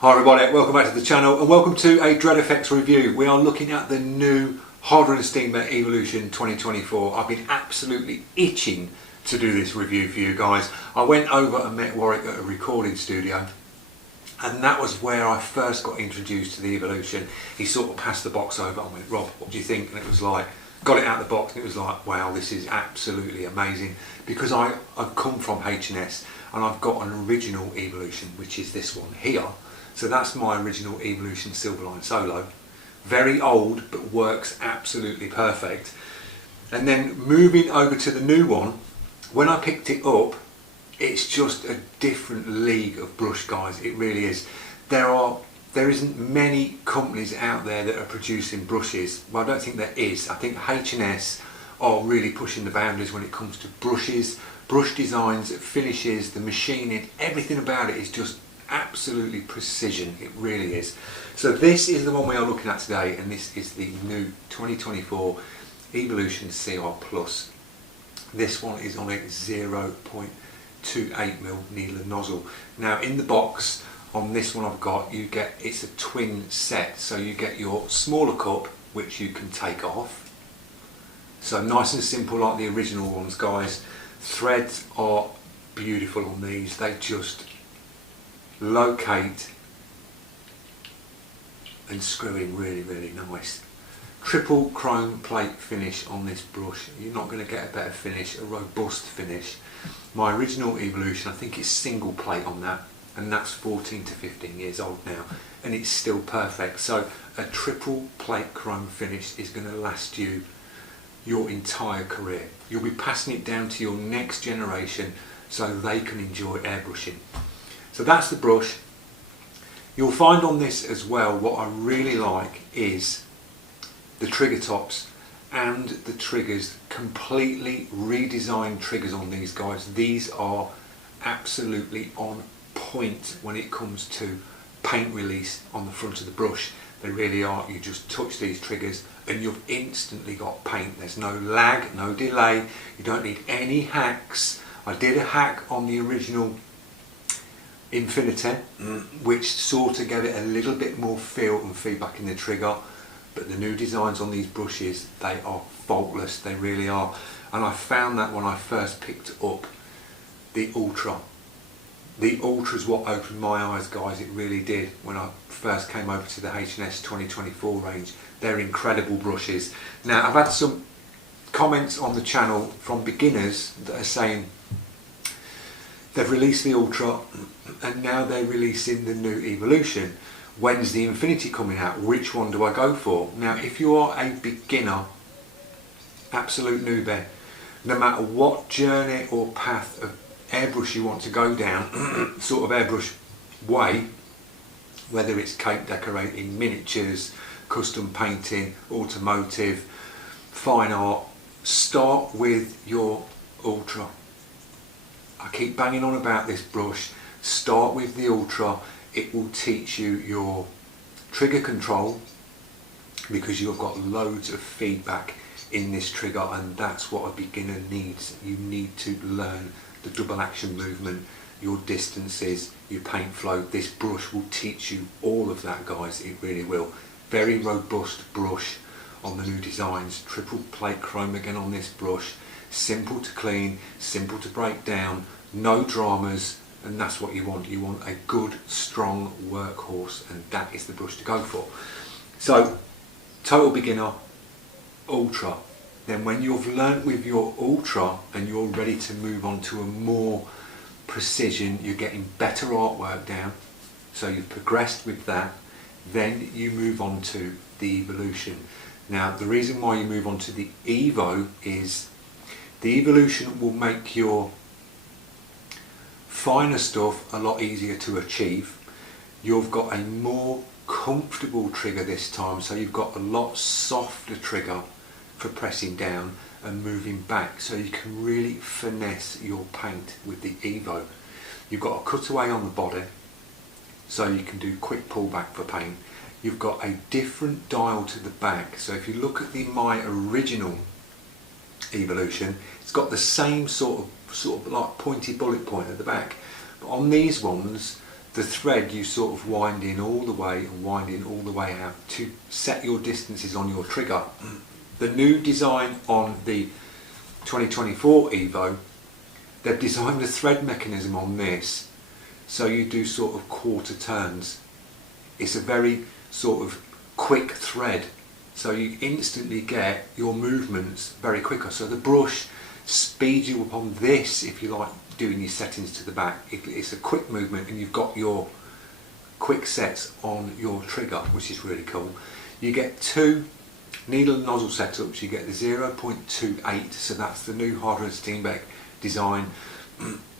Hi everybody, welcome back to the channel and welcome to a Dread Effects review. We are looking at the new Harder and Steenbeck Evolution 2024. I've been absolutely itching to do this review for you guys. I went over and met Warwick at a recording studio, and that was where I first got introduced to the Evolution. He sort of passed the box over and went, Rob, what do you think? And it was like, got it out of the box and it was like, wow, this is absolutely amazing. Because I've come from H&S and I've got an original Evolution, which is this one here. So that's my original Evolution Silverline Solo. Very old, but works absolutely perfect. And then moving over to the new one, when I picked it up, it's just a different league of brush, guys. It really is. There isn't many companies out there that are producing brushes. Well, I don't think there is. I think H&S are really pushing the boundaries when it comes to brushes, brush designs, finishes, the machining, everything about it is just absolutely precision. It really is. So this is the one we are looking at today, and this is the new 2024 Evolution crplus. This one is on a 0.28mm needle and nozzle. Now in the box on this one I've got, it's a twin set, so you get your smaller cup which you can take off. So nice and simple like the original ones, guys. Threads are beautiful on these. They just locate and screw in really, really nice. Triple chrome plate finish on this brush. You're not going to get a better finish, a robust finish. My original Evolution, I think it's single plate on that, and that's 14 to 15 years old now, and it's still perfect. So a triple plate chrome finish is going to last you your entire career. You'll be passing it down to your next generation so they can enjoy airbrushing. So that's the brush. You'll find on this as well, what I really like is the trigger tops and the triggers. Completely redesigned triggers on these guys. These are absolutely on point when it comes to paint release on the front of the brush. They really are. You just touch these triggers and you've instantly got paint. There's no lag, no delay. You don't need any hacks. I did a hack on the original Infinity, which sort of gave it a little bit more feel and feedback in the trigger, but the new designs on these brushes, they are faultless. They really are. And I found that when I first picked up the Ultra. The Ultra is what opened my eyes, guys. It really did. When I first came over to the H&S 2024 range, they're incredible brushes. Now I've had some comments on the channel from beginners that are saying they've released the Ultra and now they're releasing the new Evolution. When's the Infinity coming out? Which one do I go for? Now if you are a beginner, absolute newbie, no matter what journey or path of airbrush you want to go down, sort of airbrush way, whether it's cake decorating, miniatures, custom painting, automotive, fine art, start with your Ultra. I keep banging on about this brush. Start with the Ultra. It will teach you your trigger control because you've got loads of feedback in this trigger, and that's what a beginner needs. You need to learn the double action movement, your distances, your paint flow. This brush will teach you all of that, guys. It really will. Very robust brush on the new designs. Triple plate chrome again on this brush. Simple to clean, simple to break down, no dramas, and that's what you want. You want a good, strong workhorse, and that is the brush to go for. So, total beginner, Ultra. Then when you've learnt with your Ultra and you're ready to move on to a more precision, you're getting better artwork down, so you've progressed with that, then you move on to the Evolution. Now the reason why you move on to the Evo is the Evolution will make your finer stuff a lot easier to achieve. You've got a more comfortable trigger this time, so you've got a lot softer trigger for pressing down and moving back, so you can really finesse your paint with the Evo. You've got a cutaway on the body, so you can do quick pullback for paint. You've got a different dial to the back, so if you look at my original Evolution, it's got the same sort of like pointy bullet point at the back. But on these ones, the thread you sort of wind in all the way and wind in all the way out to set your distances on your trigger. The new design on the 2024 Evo, they've designed the thread mechanism on this so you do sort of quarter turns. It's a very sort of quick thread, so you instantly get your movements very quicker. So the brush speeds you up on this if you like doing your settings to the back. It's a quick movement and you've got your quick sets on your trigger, which is really cool. You get two needle and nozzle setups. You get the 0.28, so that's the new Harder and Steenbeck design.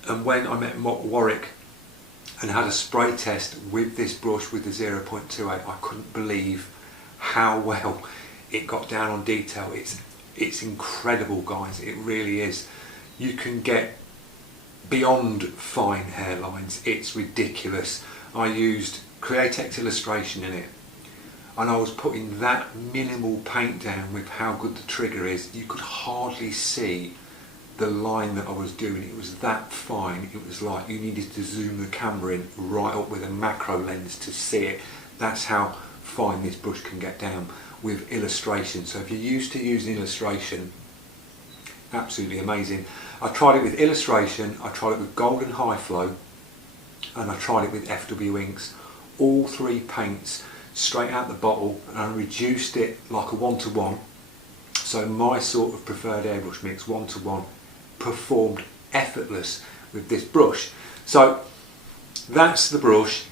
And when I met Warwick and had a spray test with this brush with the 0.28, I couldn't believe how well it got down on detail. It's incredible, guys, it really is. You can get beyond fine hairlines, it's ridiculous. I used Createx illustration in it, and I was putting that minimal paint down with how good the trigger is. You could hardly see the line that I was doing. It was that fine. It was like you needed to zoom the camera in right up with a macro lens to see it. That's how fine this brush can get down with illustration. So if you're used to using illustration, absolutely amazing. I tried it with illustration, I tried it with Golden High Flow, and I tried it with FW inks. All three paints straight out the bottle, and I reduced it like a 1-to-1. So my sort of preferred airbrush mix, 1-to-1, performed effortless with this brush. So that's the brush.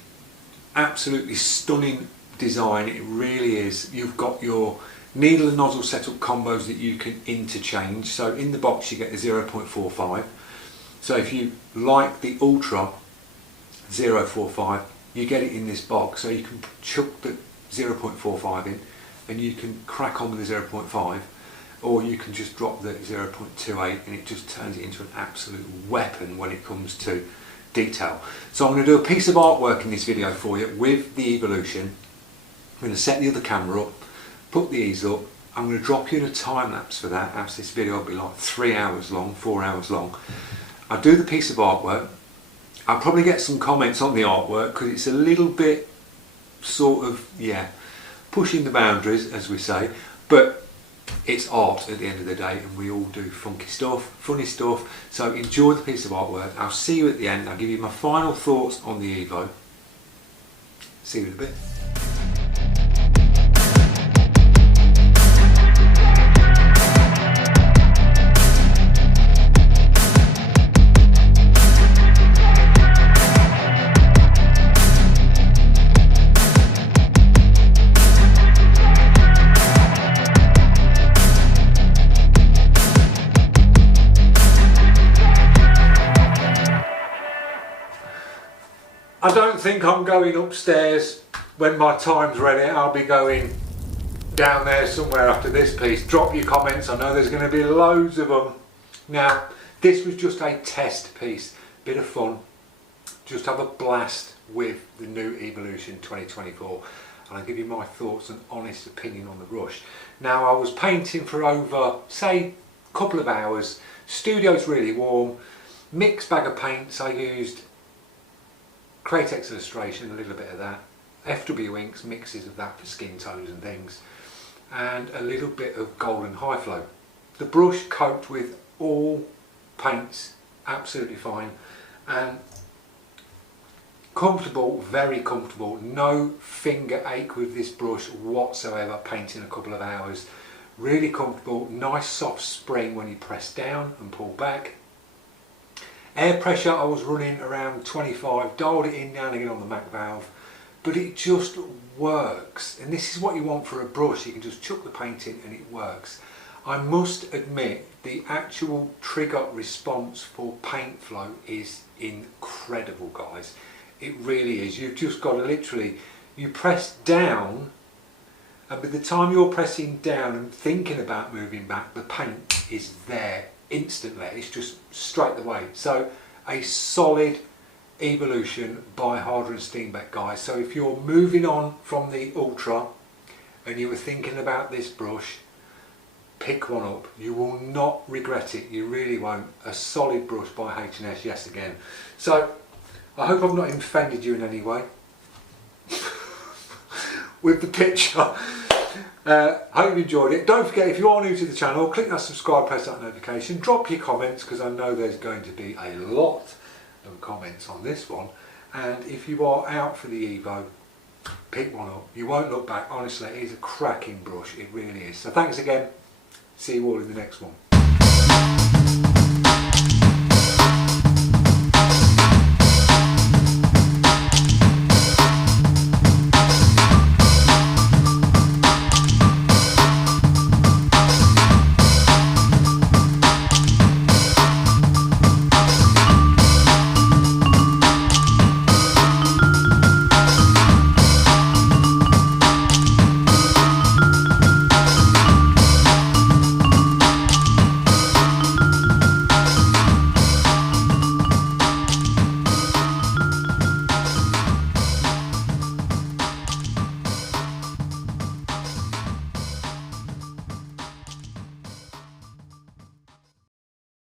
Absolutely stunning design, it really is. You've got your needle and nozzle setup combos that you can interchange. So in the box you get the 0.45. So if you like the Ultra 0.45, you get it in this box. So you can chuck the 0.45 in and you can crack on with the 0.5, or you can just drop the 0.28 and it just turns it into an absolute weapon when it comes to detail. So I'm going to do a piece of artwork in this video for you with the Evolution. I'm going to set the other camera up, put the easel up. I'm going to drop you in a time lapse for that, as this video will be like 3 hours long, 4 hours long. I'll do the piece of artwork. I'll probably get some comments on the artwork because it's a little bit sort of, yeah, pushing the boundaries, as we say, but it's art at the end of the day, and we all do funky stuff, funny stuff. So enjoy the piece of artwork. I'll see you at the end. I'll give you my final thoughts on the Evo. See you in a bit. I don't think I'm going upstairs when my time's ready. I'll be going down there somewhere after this piece. Drop your comments, I know there's going to be loads of them. Now, this was just a test piece, bit of fun, just have a blast with the new Evolution 2024, and I'll give you my thoughts and honest opinion on the brush. Now, I was painting for over, say, a couple of hours. Studio's really warm, mixed bag of paints. I used Createx illustration, a little bit of that, FW inks, mixes of that for skin tones and things, and a little bit of Golden High Flow. The brush coped with all paints absolutely fine, and comfortable, very comfortable. No finger ache with this brush whatsoever, painting a couple of hours. Really comfortable, nice soft spring when you press down and pull back. Air pressure, I was running around 25, dialed it in now and again on the Mac valve, but it just works. And this is what you want for a brush. You can just chuck the paint in and it works. I must admit, the actual trigger response for paint flow is incredible, guys. It really is. You've just got to literally, you press down, and by the time you're pressing down and thinking about moving back, the paint is there instantly. It's just straight away. So a solid Evolution by Harder and Steenbeck, guys. So if you're moving on from the Ultra and you were thinking about this brush, pick one up. You will not regret it, you really won't. A solid brush by H&S, yes again. So I hope I've not offended you in any way with the picture. Hope you enjoyed it. Don't forget, if you are new to the channel, click that subscribe, press that notification, drop your comments, because I know there's going to be a lot of comments on this one. And if you are out for the Evo, pick one up. You won't look back. Honestly, it is a cracking brush. It really is. So thanks again. See you all in the next one.